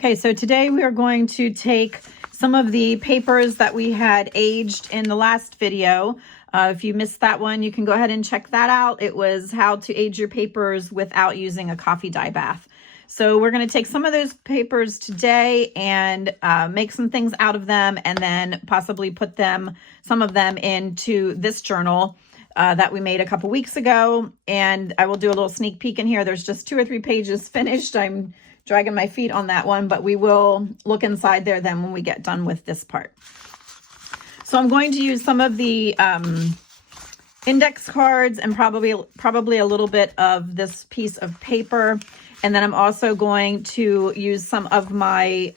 Okay, so today we are going to take some of the papers that we had aged in the last video. If you missed that one, you can go ahead and check that out. It was how to age your papers without using a coffee dye bath. So we're going to take some of those papers today and make some things out of them, and then possibly put some of them into this journal that we made a couple weeks ago. And I will do a little sneak peek in here. There's just 2 or 3 pages finished. I'm dragging my feet on that one, but we will look inside there then when we get done with this part. So I'm going to use some of the index cards and probably a little bit of this piece of paper. And then I'm also going to use some of my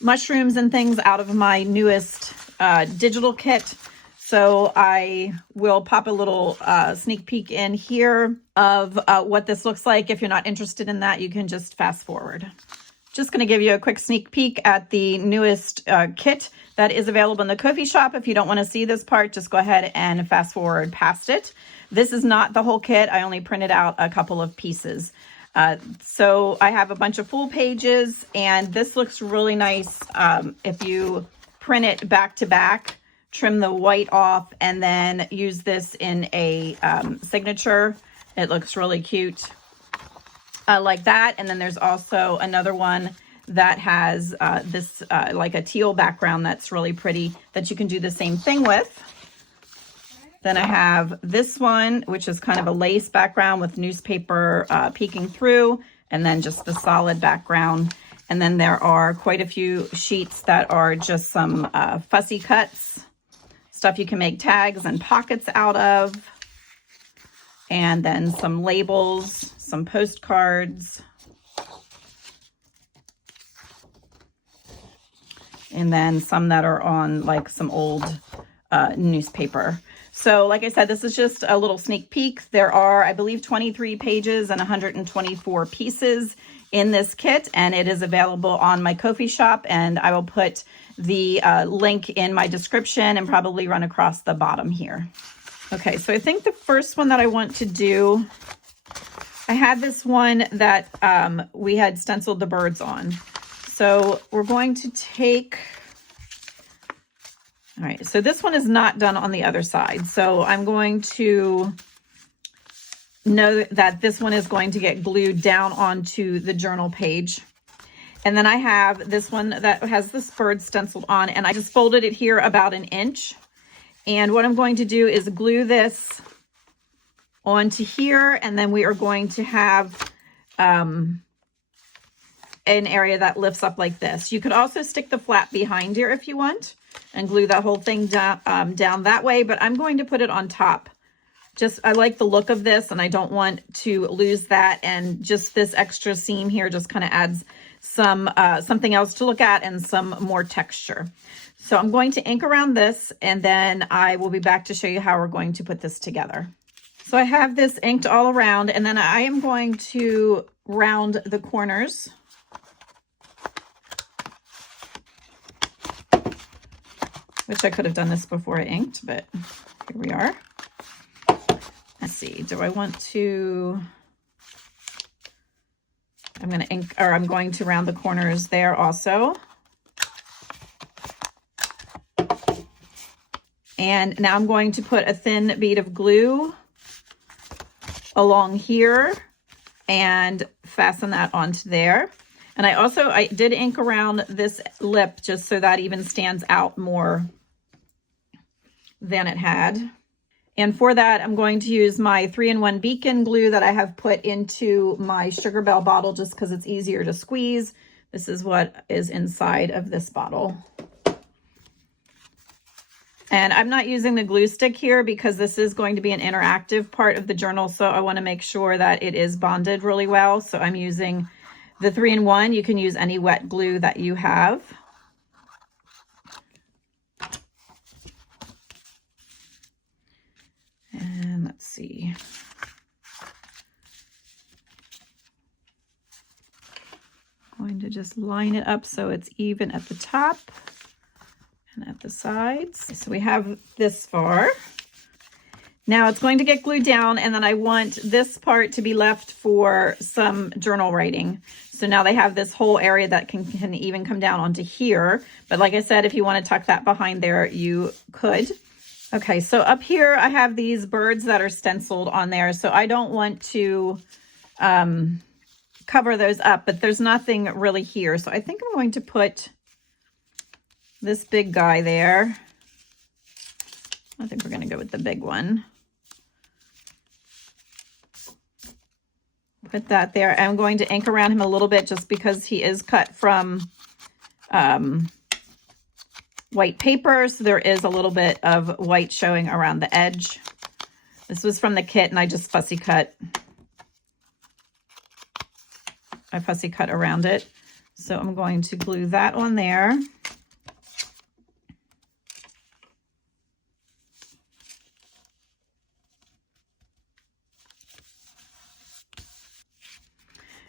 mushrooms and things out of my newest digital kit. So I will pop a little sneak peek in here of what this looks like. If you're not interested in that, you can just fast forward. Just going to give you a quick sneak peek at the newest kit that is available in the Ko-fi shop. If you don't want to see this part, just go ahead and fast forward past it. This is not the whole kit. I only printed out a couple of pieces. So I have a bunch of full pages, and this looks really nice if you print it back to back. Trim the white off and then use this in a signature. It looks really cute like that. And then there's also another one that has this like a teal background that's really pretty that you can do the same thing with. Then I have this one, which is kind of a lace background with newspaper peeking through, and then just the solid background. And then there are quite a few sheets that are just some fussy cuts. Stuff you can make tags and pockets out of, and then some labels, some postcards, and then some that are on like some old newspaper. So like I said, this is just a little sneak peek. There are, I believe, 23 pages and 124 pieces in this kit, and it is available on my Ko-fi shop, and I will put the link in my description and probably run across the bottom here. Okay, so I think the first one that I want to do, I had this one that we had stenciled the birds on. So we're going to take, all right, so this one is not done on the other side. So I'm going to know that this one is going to get glued down onto the journal page. And then I have this one that has this bird stenciled on, and I just folded it here about 1 inch. And what I'm going to do is glue this onto here, and then we are going to have an area that lifts up like this. You could also stick the flap behind here if you want and glue that whole thing down that way, but I'm going to put it on top. Just, I like the look of this, and I don't want to lose that, and just this extra seam here just kind of adds some something else to look at and some more texture. So I'm going to ink around this, and then I will be back to show you how we're going to put this together. So I have this inked all around, and then I am going to round the corners. Wish I could have done this before I inked, but here we are. Let's see, do I want to, I'm going to ink, or I'm going to round the corners there also. And now I'm going to put a thin bead of glue along here and fasten that onto there. And I did ink around this lip just so that even stands out more than it had. And for that, I'm going to use my 3-in-1 beacon glue that I have put into my Sugar Bell bottle just because it's easier to squeeze. This is what is inside of this bottle. And I'm not using the glue stick here because this is going to be an interactive part of the journal, so I want to make sure that it is bonded really well. So I'm using the 3-in-1. You can use any wet glue that you have. And let's see. I'm going to just line it up so it's even at the top and at the sides. So we have this far. Now it's going to get glued down, and then I want this part to be left for some journal writing. So now they have this whole area that can even come down onto here. But like I said, if you want to tuck that behind there, you could. Okay, so up here I have these birds that are stenciled on there. So I don't want to cover those up, but there's nothing really here. So I think I'm going to put this big guy there. I think we're going to go with the big one. Put that there. I'm going to ink around him a little bit just because he is cut from white paper. So there is a little bit of white showing around the edge. This was from the kit and I just fussy cut. I fussy cut around it. So I'm going to glue that on there.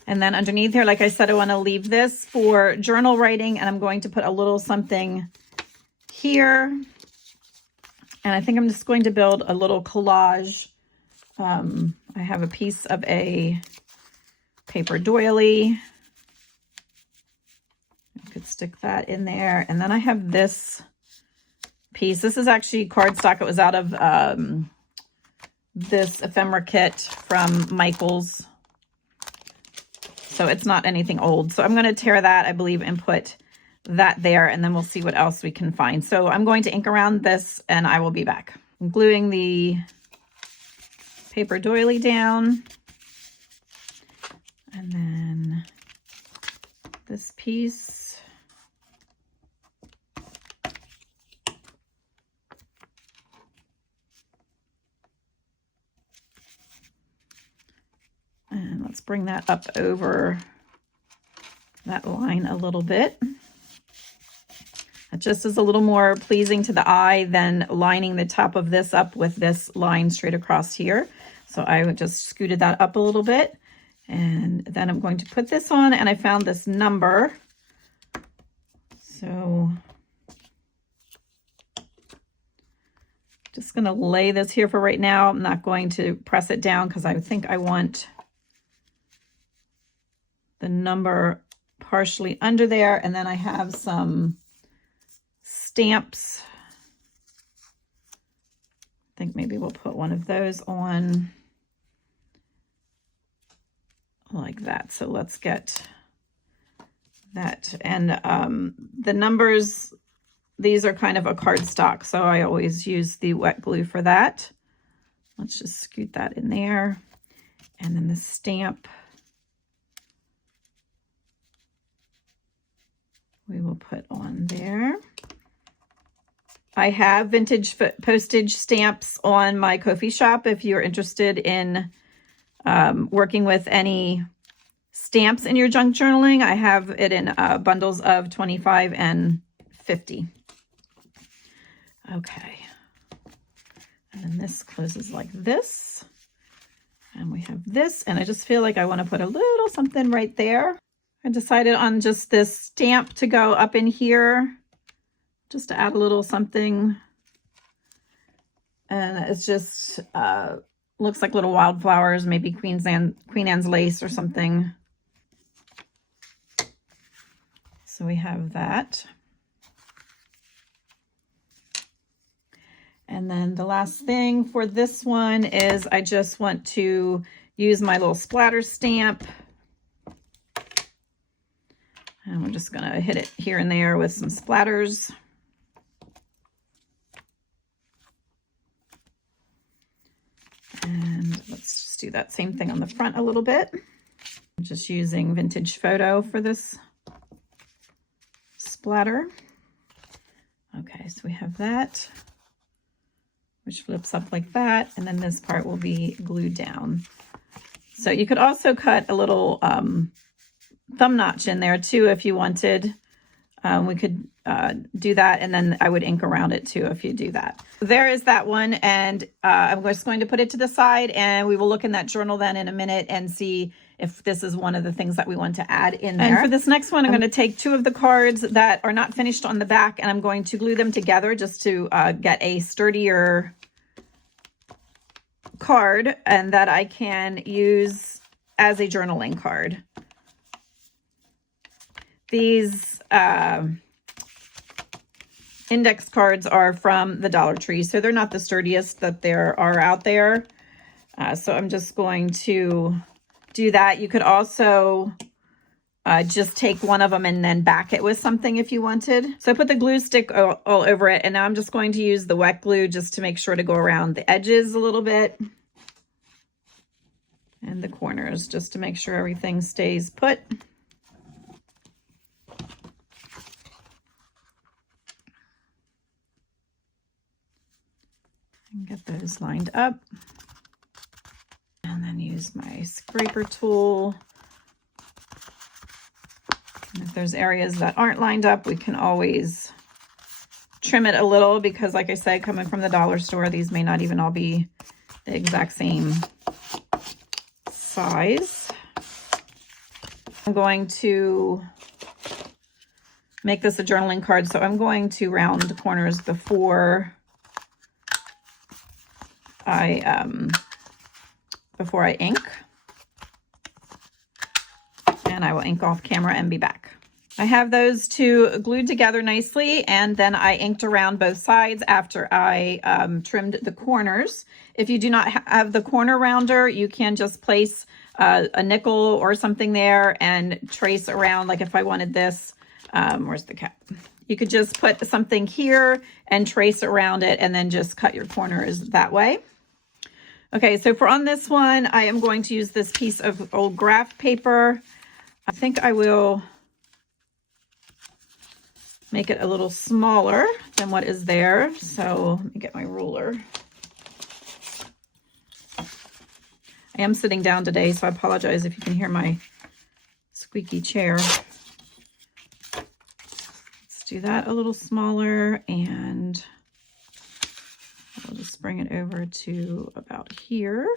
And then underneath here, like I said, I want to leave this for journal writing, and I'm going to put a little something here. And I think I'm just going to build a little collage. I have a piece of a paper doily. I could stick that in there. And then I have this piece. This is actually cardstock. It was out of this ephemera kit from Michael's. So it's not anything old. So I'm going to tear that, I believe, and put that there, and then we'll see what else we can find. So I'm going to ink around this, and I will be back. I'm gluing the paper doily down. And then this piece. And let's bring that up over that line a little bit. That just is a little more pleasing to the eye than lining the top of this up with this line straight across here. So I just scooted that up a little bit. And then I'm going to put this on, and I found this number. So just going to lay this here for right now. I'm not going to press it down because I think I want the number partially under there. And then I have some stamps. I think maybe we'll put one of those on like that. So let's get that. And the numbers, these are kind of a cardstock, so I always use the wet glue for that. Let's just scoot that in there. And then the stamp, we will put on there. I have vintage postage stamps on my Ko-fi shop if you're interested in working with any stamps in your junk journaling. I have it in bundles of 25 and 50. Okay. And then this closes like this. And we have this, and I just feel like I want to put a little something right there. I decided on just this stamp to go up in here, just to add a little something. And it's just, looks like little wildflowers, maybe Queen Anne's lace or something. So we have that. And then the last thing for this one is I just want to use my little splatter stamp. And we're just going to hit it here and there with some splatters. And let's just do that same thing on the front a little bit. I'm just using Vintage Photo for this splatter. Okay, so we have that, which flips up like that. And then this part will be glued down. So you could also cut a little thumb notch in there too if you wanted. We could do that, and then I would ink around it too if you do that. There is that one, and I'm just going to put it to the side, and we will look in that journal then in a minute and see if this is one of the things that we want to add in there. And for this next one, I'm going to take two of the cards that are not finished on the back, and I'm going to glue them together just to get a sturdier card and that I can use as a journaling card. These index cards are from the Dollar Tree, so they're not the sturdiest that there are out there. So I'm just going to do that. You could also just take one of them and then back it with something if you wanted. So I put the glue stick all over it, and now I'm just going to use the wet glue just to make sure to go around the edges a little bit and the corners just to make sure everything stays put. And get those lined up. And then use my scraper tool. And if there's areas that aren't lined up, we can always trim it a little because, like I said, coming from the dollar store, these may not even all be the exact same size. I'm going to make this a journaling card, so I'm going to round the corners before I ink. And I will ink off camera and be back. I have those two glued together nicely, and then I inked around both sides after I trimmed the corners. If you do not have the corner rounder, you can just place a nickel or something there and trace around. Like if I wanted this, where's the cap? You could just put something here and trace around it and then just cut your corners that way. Okay, so for on this one, I am going to use this piece of old graph paper. I think I will make it a little smaller than what is there. So let me get my ruler. I am sitting down today, so I apologize if you can hear my squeaky chair. Let's do that a little smaller, and I'll just bring it over to about here.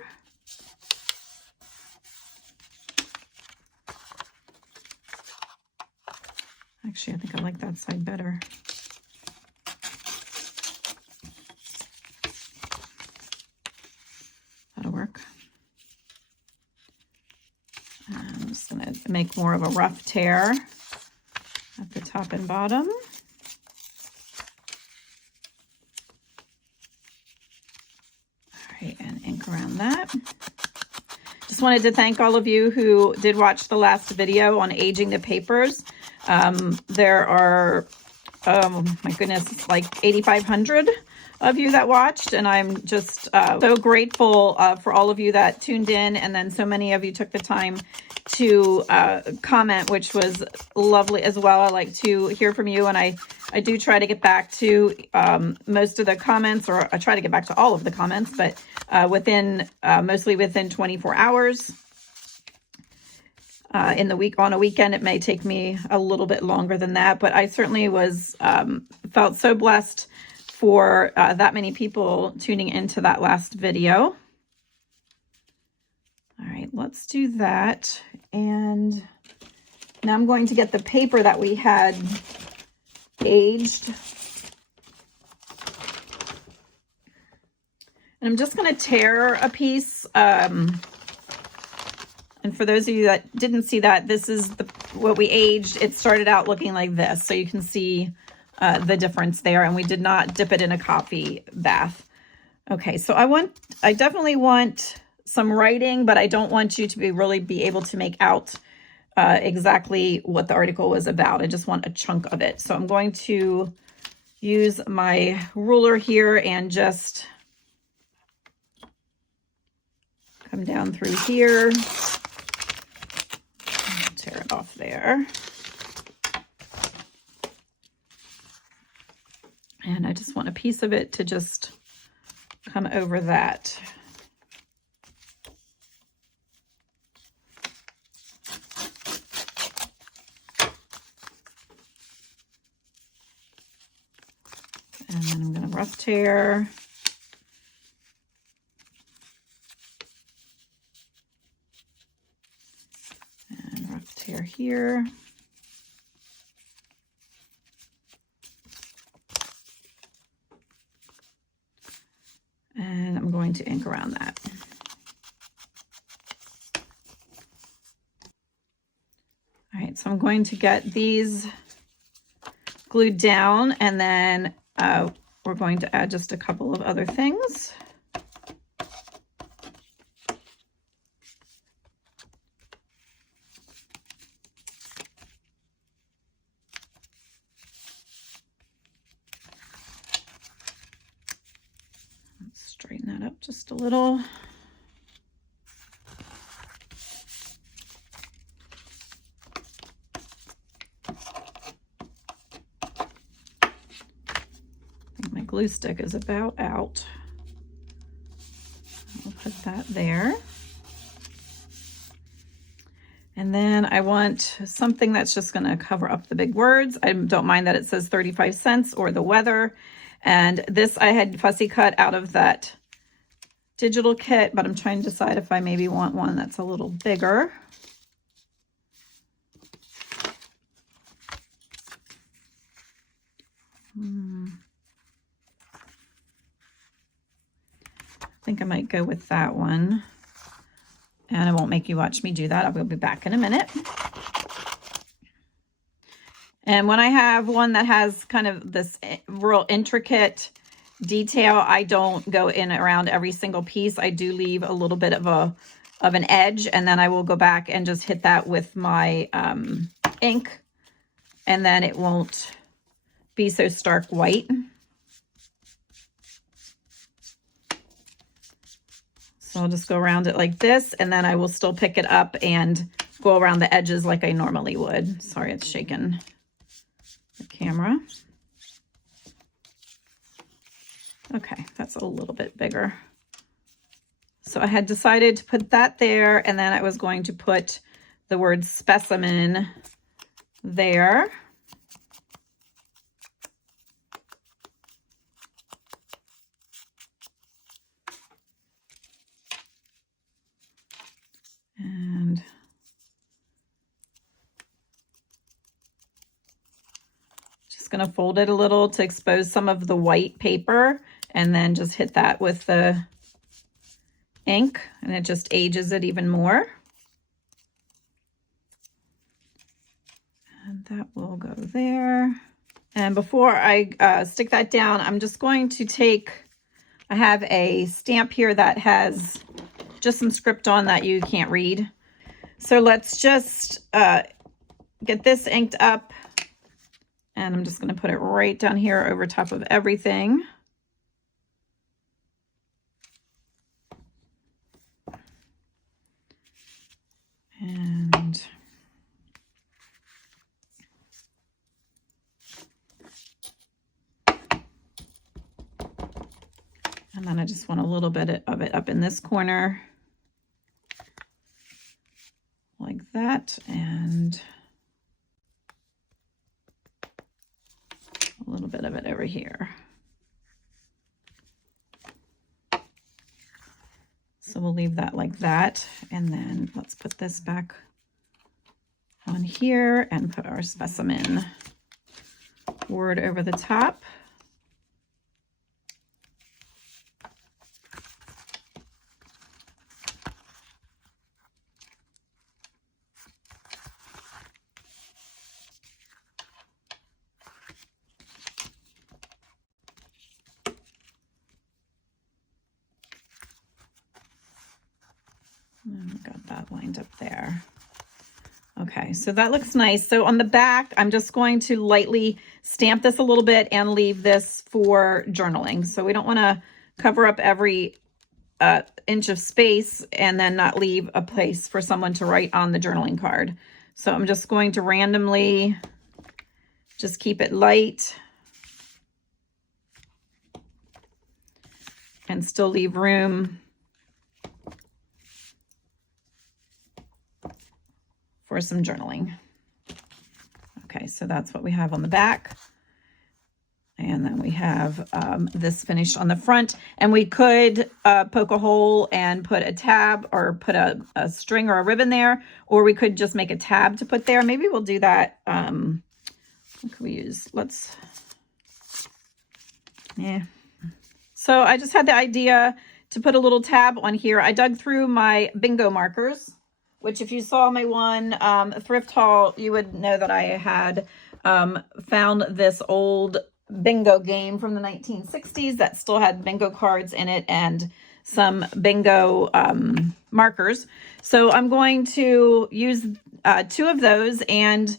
Actually, I think I like that side better. That'll work. I'm just going to make more of a rough tear at the top and bottom. All right, and ink around that. Just wanted to thank all of you who did watch the last video on aging the papers. There are, oh my goodness, like 8,500 of you that watched, and I'm just so grateful for all of you that tuned in, and then so many of you took the time to comment, which was lovely as well. I like to hear from you, and I do try to get back to most of the comments, or I try to get back to all of the comments, but mostly within 24 hours. In the week, on a weekend, it may take me a little bit longer than that, but I certainly was felt so blessed for that many people tuning into that last video. All right, let's do that. And now I'm going to get the paper that we had aged. And I'm just going to tear a piece. And for those of you that didn't see that, this is what we aged. It started out looking like this, so you can see the difference there. And we did not dip it in a coffee bath. Okay, so I definitely want some writing, but I don't want you to really be able to make out exactly what the article was about. I just want a chunk of it. So I'm going to use my ruler here and just come down through here. Tear it off there. And I just want a piece of it to just come over that. And then I'm going to rough tear. And rough tear here. And I'm going to ink around that. I'm going to get these glued down, and then we're going to add just a couple of other things. Let's straighten that up just a little. Glue stick is about out. I'll put that there. And then I want something that's just going to cover up the big words. I don't mind that it says 35 cents or the weather. And this I had fussy cut out of that digital kit, but I'm trying to decide if I maybe want one that's a little bigger. I think I might go with that one, and I won't make you watch me do that. I will be back in a minute. And when I have one that has kind of this real intricate detail, I don't go in around every single piece. I do leave a little bit of an edge, and then I will go back and just hit that with my ink, and then it won't be so stark white. So I'll just go around it like this, and then I will still pick it up and go around the edges like I normally would. Sorry, it's shaking the camera. Okay, that's a little bit bigger. So I had decided to put that there, and then I was going to put the word specimen there. And just going to fold it a little to expose some of the white paper, and then just hit that with the ink, and it just ages it even more. And that will go there. And before I stick that down, I'm just going to take, I have a stamp here that has just some script on that you can't read. So let's just get this inked up, and I'm just going to put it right down here over top of everything. And then I just want a little bit of it up in this corner, like that, and a little bit of it over here. So we'll leave that like that, and then let's put this back on here and put our specimen word over the top. And got that lined up there. Okay, so that looks nice. So on the back, I'm just going to lightly stamp this a little bit and leave this for journaling. So we don't want to cover up every inch of space and then not leave a place for someone to write on the journaling card. So I'm just going to randomly just keep it light and still leave room for some journaling. Okay, so that's what we have on the back. And then we have this finished on the front. And we could poke a hole and put a tab or put a string or a ribbon there, or we could just make a tab to put there. Maybe we'll do that. What can we use? So I just had the idea to put a little tab on here. I dug through my bingo markers. which if you saw my one thrift haul, you would know that I had found this old bingo game from the 1960s that still had bingo cards in it and some bingo markers. So I'm going to use 2 of those. And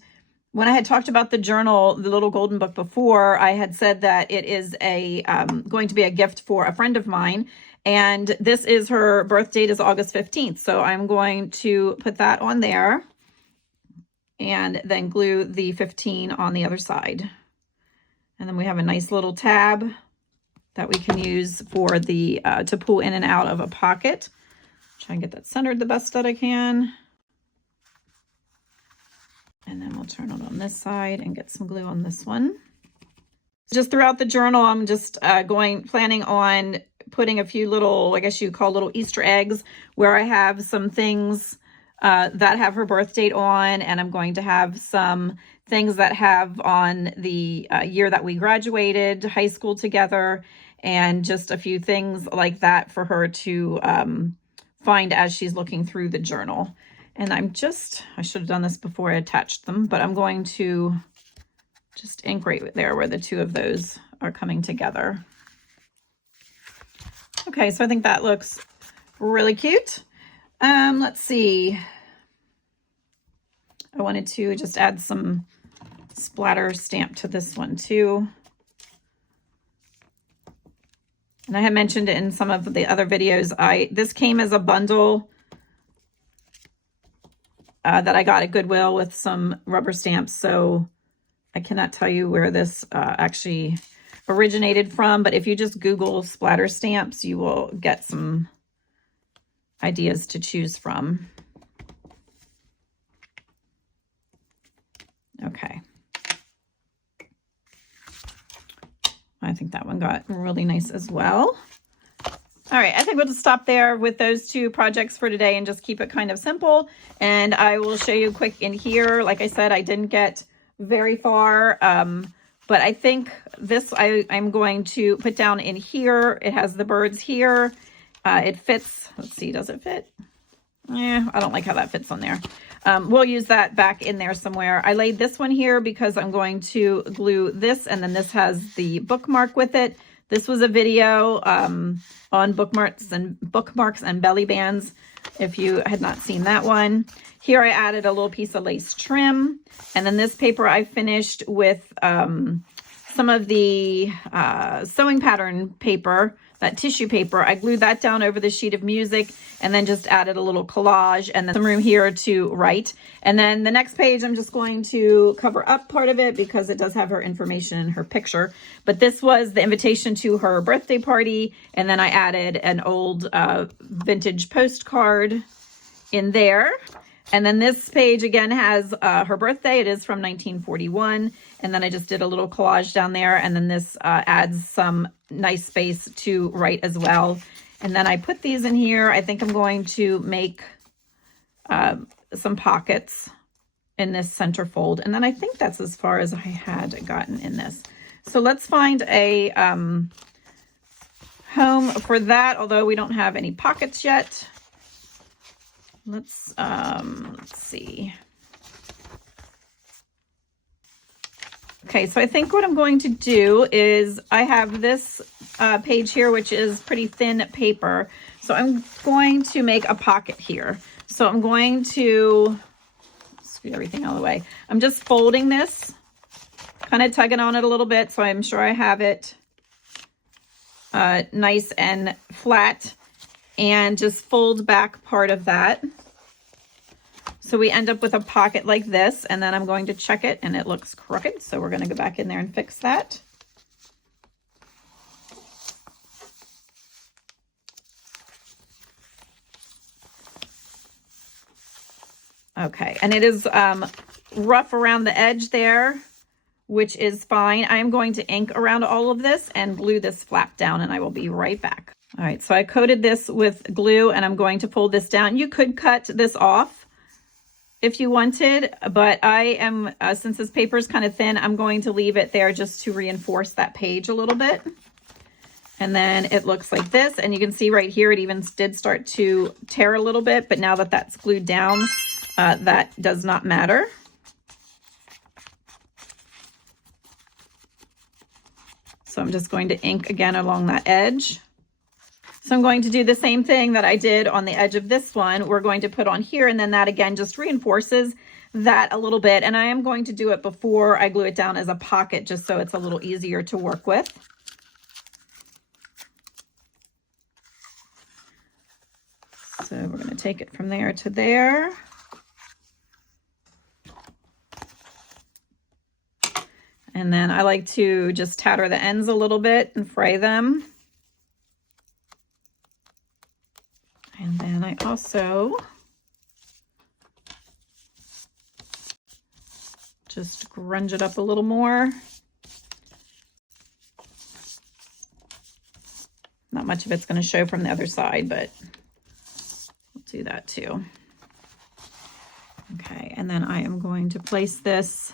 when I had talked about the journal, the little golden book before, I had said that it is going to be a gift for a friend of mine. And this is her birth date is August 15th. So I'm going to put that on there and then glue the 15 on the other side. And then we have a nice little tab that we can use for the to pull in and out of a pocket. Try and get that centered the best that I can. And then we'll turn it on this side and get some glue on this one. Just throughout the journal, I'm just planning on putting a few little, I guess you call little Easter eggs, where I have some things that have her birth date on, and I'm going to have some things that have on the year that we graduated high school together, and just a few things like that for her to find as she's looking through the journal. And I should have done this before I attached them, but I'm going to just ink right there where the 2 of those are coming together. Okay, so I think that looks really cute. Let's see. I wanted to just add some splatter stamp to this one too. And I had mentioned it in some of the other videos. This came as a bundle that I got at Goodwill with some rubber stamps. So I cannot tell you where this actually originated from, but if you just Google splatter stamps, you will get some ideas to choose from. Okay. I think that one got really nice as well. All right, I think we'll just stop there with those 2 projects for today and just keep it kind of simple. And I will show you quick in here. Like I said, I didn't get very far, but I think this I'm going to put down in here. It has the birds here. It fits. Let's see, does it fit? Yeah, I don't like how that fits on there. We'll use that back in there somewhere. I laid this one here because I'm going to glue this, and then this has the bookmark with it. This was a video on bookmarks and belly bands, if you had not seen that one. Here I added a little piece of lace trim, and then this paper I finished with some of the sewing pattern paper, that tissue paper. I glued that down over the sheet of music and then just added a little collage and then some room here to write. And then the next page, I'm just going to cover up part of it because it does have her information in her picture. But this was the invitation to her birthday party. And then I added an old vintage postcard in there. And then this page again has her birthday. It is from 1941. And then I just did a little collage down there. And then this adds some nice space to write as well. And then I put these in here. I think I'm going to make some pockets in this center fold. And then I think that's as far as I had gotten in this. So let's find a home for that, although we don't have any pockets yet. Let's see. Okay, so I think what I'm going to do is I have this page here, which is pretty thin paper. So I'm going to make a pocket here. So I'm going to scoot everything out of the way. I'm just folding this, kind of tugging on it a little bit, so I'm sure I have it nice and flat, and just fold back part of that. So we end up with a pocket like this, and then I'm going to check it and it looks crooked. So we're going to go back in there and fix that. Okay, and it is rough around the edge there, which is fine. I am going to ink around all of this and glue this flap down, and I will be right back. All right, so I coated this with glue and I'm going to fold this down. You could cut this off if you wanted, but I am, since this paper is kind of thin, I'm going to leave it there just to reinforce that page a little bit. And then it looks like this, and you can see right here, it even did start to tear a little bit, but now that that's glued down, that does not matter. So I'm just going to ink again along that edge. So I'm going to do the same thing that I did on the edge of this one. We're going to put on here, and then that again just reinforces that a little bit. And I am going to do it before I glue it down as a pocket, just so it's a little easier to work with. So we're going to take it from there to there. And then I like to just tatter the ends a little bit and fray them. And then I also just grunge it up a little more. Not much of it's going to show from the other side, but we'll do that too. Okay, and then I am going to place this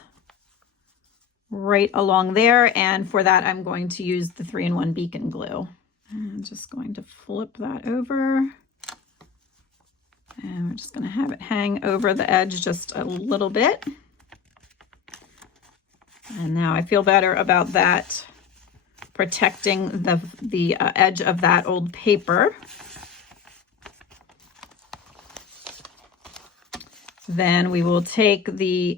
right along there, and for that I'm going to use the 3-in-1 beacon glue. I'm just going to flip that over. And we're just going to have it hang over the edge just a little bit. And now I feel better about that, protecting the edge of that old paper. Then we will take the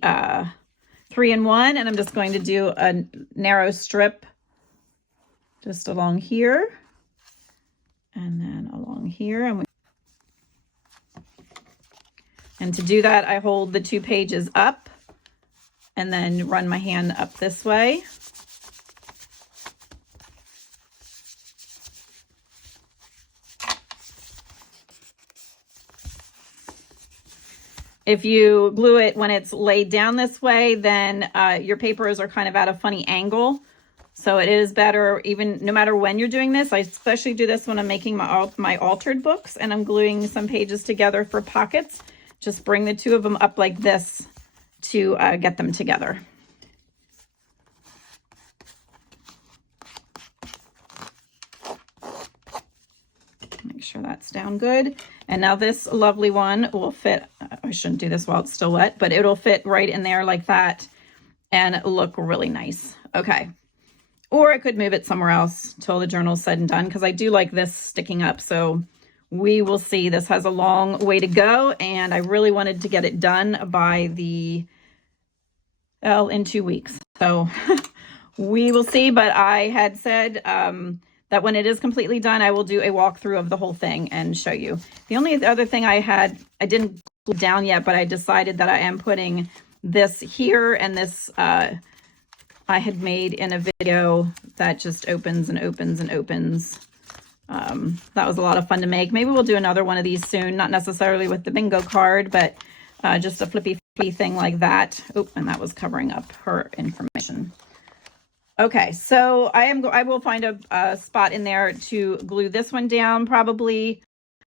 3-in-1, and I'm just going to do a narrow strip just along here and then along here. And to do that, I hold the 2 pages up and then run my hand up this way. If you glue it when it's laid down this way, then your papers are kind of at a funny angle. So it is better, even no matter when you're doing this. I especially do this when I'm making my altered books and I'm gluing some pages together for pockets. Just bring the 2 of them up like this to get them together. Make sure that's down good. And now this lovely one will fit. I shouldn't do this while it's still wet, but it'll fit right in there like that and look really nice. Okay. Or I could move it somewhere else till the journal's said and done, because I do like this sticking up. So we will see. This has a long way to go, and I really wanted to get it done by in 2 weeks. So we will see, but I had said that when it is completely done, I will do a walkthrough of the whole thing and show you. The only other thing I didn't glue down yet, but I decided that I am putting this here, and this I had made in a video that just opens and opens and opens. That was a lot of fun to make. Maybe we'll do another one of these soon, not necessarily with the bingo card, but just a flippy thing like that. Oh, and that was covering up her information. Okay, so I will find a spot in there to glue this one down probably,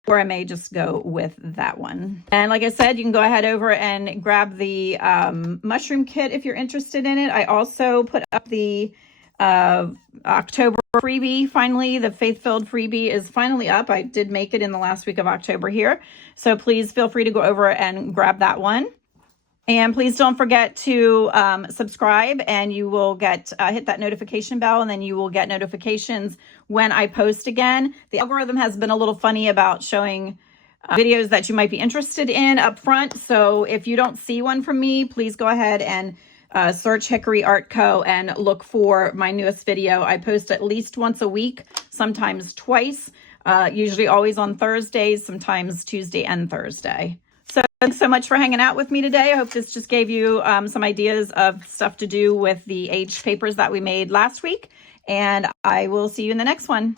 or I may just go with that one. And like I said, you can go ahead over and grab the mushroom kit if you're interested in it. I also put up the October freebie. Finally, the faith-filled freebie is finally up. I did make it in the last week of October here. So please feel free to go over and grab that one. And please don't forget to subscribe, and you will get hit that notification bell, and then you will get notifications when I post again. The algorithm has been a little funny about showing videos that you might be interested in up front. So if you don't see one from me, please go ahead and search Hickory Art Co. and look for my newest video. I post at least once a week, sometimes twice, usually always on Thursdays, sometimes Tuesday and Thursday. So thanks so much for hanging out with me today. I hope this just gave you some ideas of stuff to do with the aged papers that we made last week. And I will see you in the next one.